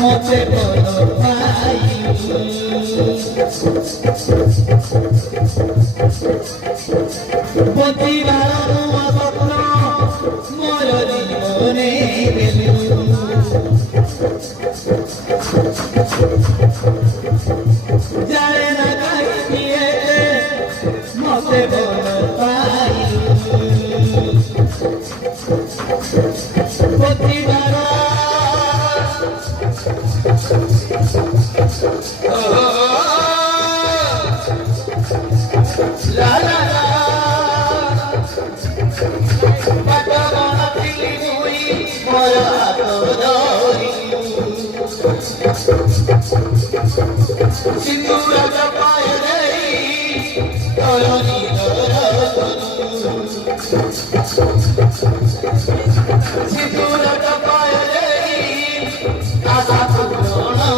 মতে বলো ভাই প্রতিবার স্বপ্ন মোর জীবনে জানে না কাই দিয়েছে মতে বলো ভাই প্রতিবার la la la patana pili mui mora todori sindura chapaye dei toroni sindura chapaye dei asa purono